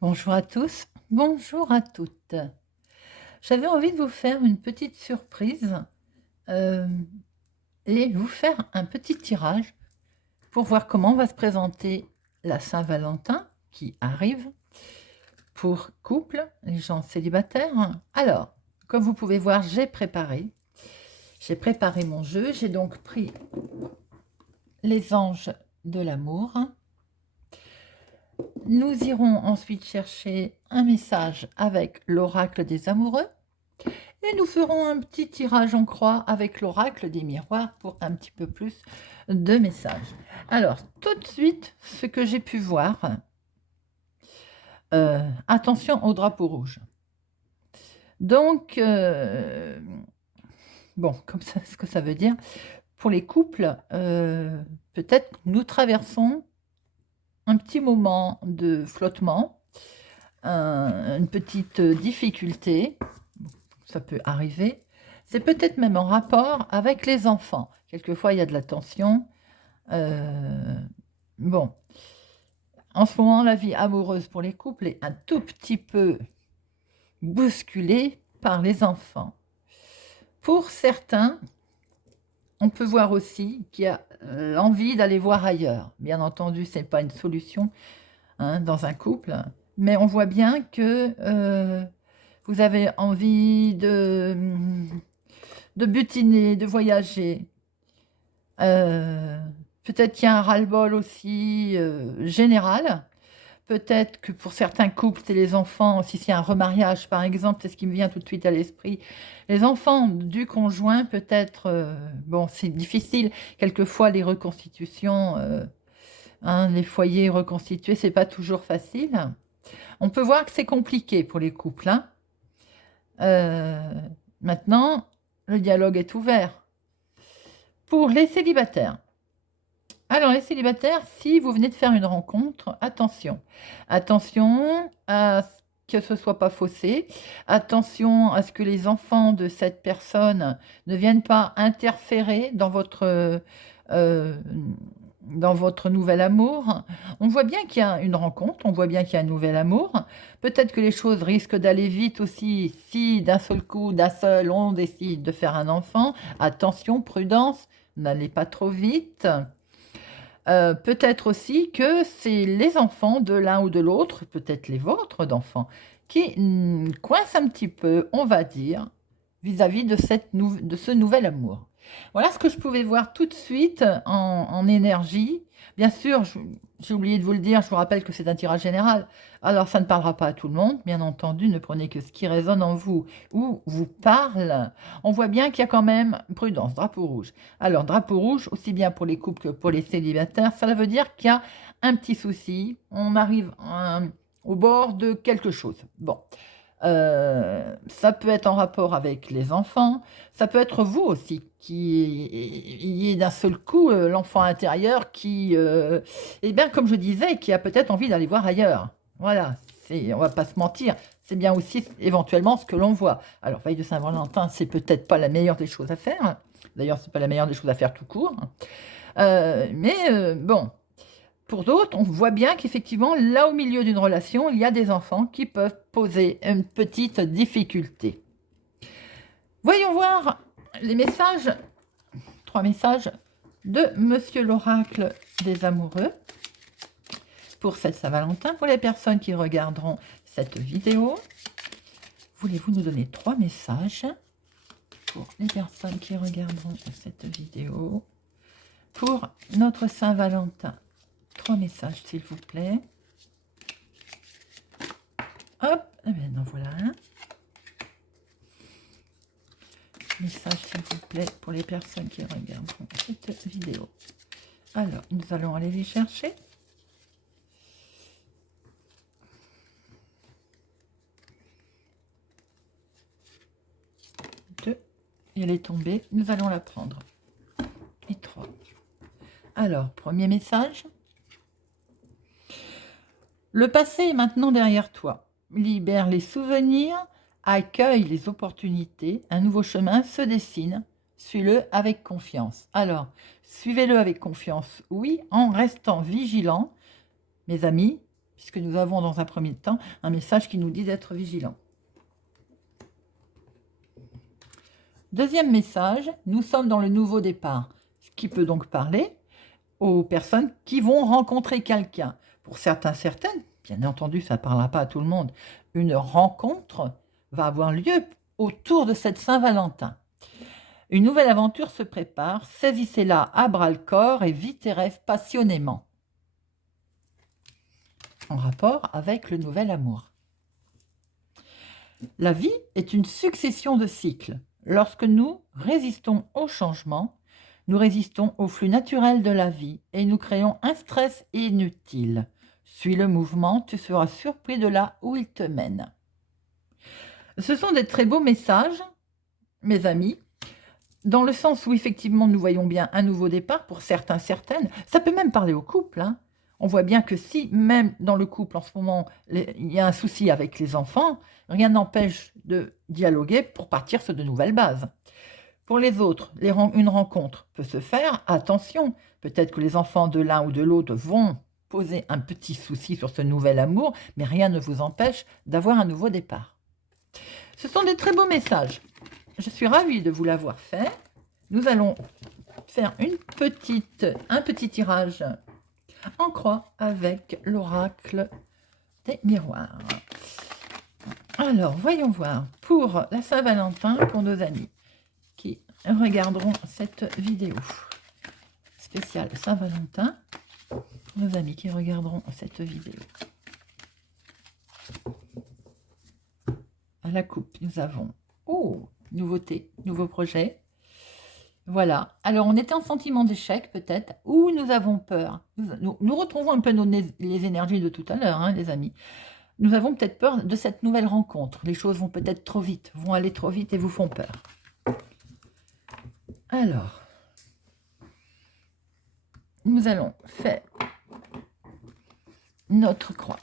Bonjour à tous, bonjour à toutes. J'avais envie de vous faire une petite surprise, hem et vous faire un petit tirage pour voir comment va se présenter la Saint-Valentin qui arrive pour couples, les gens célibataires. Alors, comme vous pouvez voir, j'ai préparé mon jeu. J'ai donc pris les anges de l'amour. Nous irons ensuite chercher un message avec l'oracle des amoureux. Et nous ferons un petit tirage en croix avec l'oracle des miroirs pour un petit peu plus de messages. Alors, tout de suite, ce que j'ai pu voir, attention au drapeau rouge. Donc, bon, comme ça, ce que ça veut dire, pour les couples, peut-être nous traversons un petit moment de flottement, une petite difficulté. Ça peut arriver. C'est peut-être même en rapport avec les enfants. Quelquefois, il y a de la tension. Bon, en ce moment, la vie amoureuse pour les couples est un tout petit peu bousculée par les enfants. Pour certains, on peut voir aussi qu'il y a l'envie d'aller voir ailleurs. Bien entendu, ce n'est pas une solution, hein, dans un couple, mais on voit bien que vous avez envie de butiner, de voyager. Peut-être qu'il y a un ras-le-bol aussi général. Peut-être que pour certains couples, c'est les enfants, si c'est un remariage par exemple, c'est ce qui me vient tout de suite à l'esprit. Les enfants du conjoint, peut-être, bon, c'est difficile. Quelquefois, les reconstitutions, hein, les foyers reconstitués, c'est pas toujours facile. On peut voir que c'est compliqué pour les couples, hein. Maintenant, le dialogue est ouvert. Pour les célibataires. Alors, les célibataires, si vous venez de faire une rencontre, attention. Attention à ce que ce soit pas faussé. Attention à ce que les enfants de cette personne ne viennent pas interférer euh, dans votre nouvel amour. On voit bien qu'il y a une rencontre, on voit bien qu'il y a un nouvel amour. Peut-être que les choses risquent d'aller vite aussi si d'un seul coup, d'un seul, on décide de faire un enfant. Attention, prudence, n'allez pas trop vite. Peut-être aussi que c'est les enfants de l'un ou de l'autre, peut-être les vôtres d'enfants, qui coincent un petit peu, on va dire, vis-à-vis de de ce nouvel amour. Voilà ce que je pouvais voir tout de suite en énergie. Bien sûr, j'ai oublié de vous le dire, je vous rappelle que c'est un tirage général. Alors, ça ne parlera pas à tout le monde, bien entendu, ne prenez que ce qui résonne en vous ou vous parle. On voit bien qu'il y a quand même prudence, drapeau rouge. Alors, drapeau rouge, aussi bien pour les couples que pour les célibataires, ça veut dire qu'il y a un petit souci, on arrive au bord de quelque chose. Bon, ça peut être en rapport avec les enfants, ça peut être vous aussi, qui y ait d'un seul coup l'enfant intérieur qui, eh bien, comme je disais, qui a peut-être envie d'aller voir ailleurs. Voilà, on va pas se mentir, c'est bien aussi éventuellement ce que l'on voit. Alors, veille de Saint-Valentin, c'est peut-être pas la meilleure des choses à faire. D'ailleurs, c'est pas la meilleure des choses à faire tout court. Mais bon, pour d'autres, on voit bien qu'effectivement, là au milieu d'une relation, il y a des enfants qui peuvent poser une petite difficulté. Voyons voir les messages, 3 messages de Monsieur l'Oracle des Amoureux pour cette Saint-Valentin. Pour les personnes qui regarderont cette vidéo, voulez-vous nous donner 3 messages pour les personnes qui regarderont cette vidéo pour notre Saint-Valentin? 3 messages, s'il vous plaît. Hop, et bien en voilà un. Message, s'il vous plaît, pour les personnes qui regarderont cette vidéo. Alors, nous allons aller les chercher. Deux. Et elle est tombée. Nous allons la prendre. Et 3. Alors, premier message. Le passé est maintenant derrière toi. Libère les souvenirs, accueille les opportunités. Un nouveau chemin se dessine. Suis-le avec confiance. Alors, suivez-le avec confiance, oui, en restant vigilant, mes amis, puisque nous avons dans un premier temps un message qui nous dit d'être vigilant. Deuxième message, nous sommes dans le nouveau départ, ce qui peut donc parler aux personnes qui vont rencontrer quelqu'un. Pour certaines, bien entendu, ça ne parlera pas à tout le monde, une rencontre va avoir lieu autour de cette Saint-Valentin. Une nouvelle aventure se prépare, saisissez-la à bras-le-corps et vivez tes rêves passionnément. En rapport avec le nouvel amour. La vie est une succession de cycles. Lorsque nous résistons au changement, nous résistons au flux naturel de la vie et nous créons un stress inutile. Suis le mouvement, tu seras surpris de là où il te mène. Ce sont des très beaux messages, mes amis, dans le sens où effectivement nous voyons bien un nouveau départ pour certains, certaines. Ça peut même parler au couple. Hein. On voit bien que si même dans le couple en ce moment il y a un souci avec les enfants, rien n'empêche de dialoguer pour partir sur de nouvelles bases. Pour les autres, une rencontre peut se faire. Attention, peut-être que les enfants de l'un ou de l'autre vont poser un petit souci sur ce nouvel amour, mais rien ne vous empêche d'avoir un nouveau départ. Ce sont des très beaux messages. Je suis ravie de vous l'avoir fait. Nous allons faire un petit tirage en croix avec l'oracle des miroirs. Alors, voyons voir pour la Saint-Valentin, pour nos amis qui regarderont cette vidéo spéciale Saint-Valentin, nos amis qui regarderont cette vidéo. À la coupe, nous avons nouveauté, nouveau projet. Voilà. Alors, on était en sentiment d'échec, peut-être, ou nous avons peur. Nous retrouvons un peu les énergies de tout à l'heure, hein, les amis. Nous avons peut-être peur de cette nouvelle rencontre. Les choses vont peut-être trop vite, vont aller trop vite et vous font peur. Alors, nous allons faire notre croix.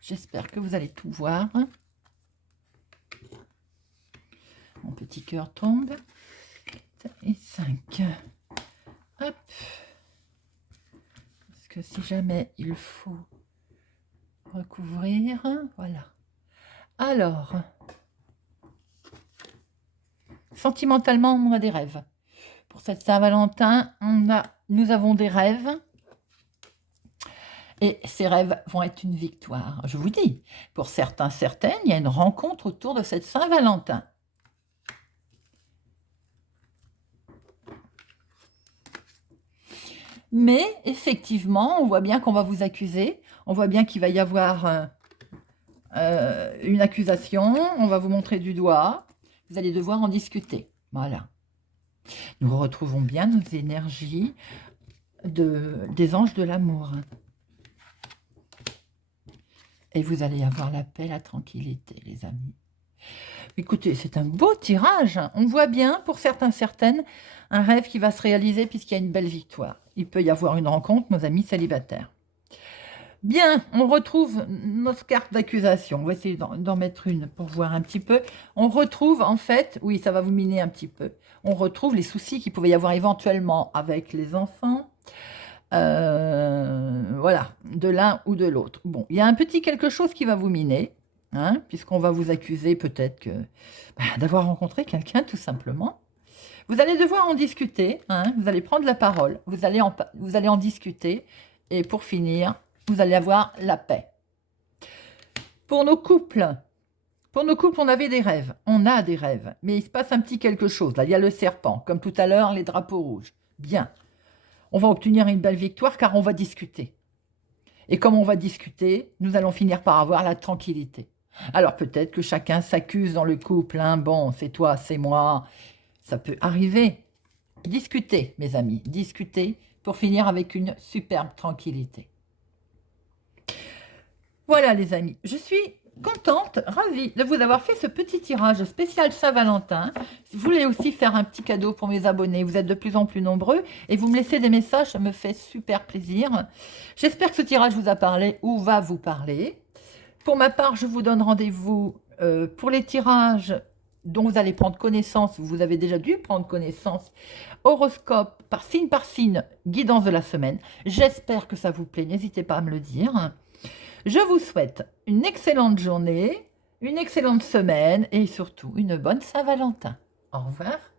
J'espère que vous allez tout voir. Mon petit cœur tombe. Et 5. Hop. Parce que si jamais il faut recouvrir, voilà. Alors, sentimentalement, on a des rêves. Pour cette Saint-Valentin, nous avons des rêves. Et ces rêves vont être une victoire. Je vous dis, pour certains, certaines, il y a une rencontre autour de cette Saint-Valentin. Mais effectivement, on voit bien qu'on va vous accuser. On voit bien qu'il va y avoir une accusation. On va vous montrer du doigt. Vous allez devoir en discuter. Voilà. Nous retrouvons bien nos énergies des anges de l'amour. Et vous allez avoir la paix, la tranquillité, les amis. Écoutez, c'est un beau tirage. On voit bien, pour certains, certaines, un rêve qui va se réaliser puisqu'il y a une belle victoire. Il peut y avoir une rencontre, nos amis célibataires. Bien, on retrouve notre carte d'accusation. On va essayer d'en mettre une pour voir un petit peu. On retrouve, en fait, oui, ça va vous miner un petit peu. On retrouve les soucis qu'il pouvait y avoir éventuellement avec les enfants. Voilà, de l'un ou de l'autre. Bon, il y a un petit quelque chose qui va vous miner, hein, puisqu'on va vous accuser peut-être d'avoir rencontré quelqu'un, tout simplement. Vous allez devoir en discuter, hein, vous allez prendre la parole, vous allez en discuter, et pour finir, vous allez avoir la paix. Pour nos couples, on avait des rêves, on a des rêves, mais il se passe un petit quelque chose. Là, il y a le serpent, comme tout à l'heure, les drapeaux rouges. Bien. On va obtenir une belle victoire car on va discuter. Et comme on va discuter, nous allons finir par avoir la tranquillité. Alors peut-être que chacun s'accuse dans le couple. Hein, bon, c'est toi, c'est moi. Ça peut arriver. Discutez, mes amis. Discutez pour finir avec une superbe tranquillité. Voilà, les amis. Je suis contente, ravie de vous avoir fait ce petit tirage spécial Saint-Valentin. Si vous voulez aussi faire un petit cadeau pour mes abonnés, vous êtes de plus en plus nombreux et vous me laissez des messages, ça me fait super plaisir. J'espère que ce tirage vous a parlé ou va vous parler. Pour ma part, je vous donne rendez-vous pour les tirages dont vous allez prendre connaissance, vous avez déjà dû prendre connaissance, horoscope par signe, guidance de la semaine. J'espère que ça vous plaît, n'hésitez pas à me le dire. Je vous souhaite une excellente journée, une excellente semaine et surtout une bonne Saint-Valentin. Au revoir.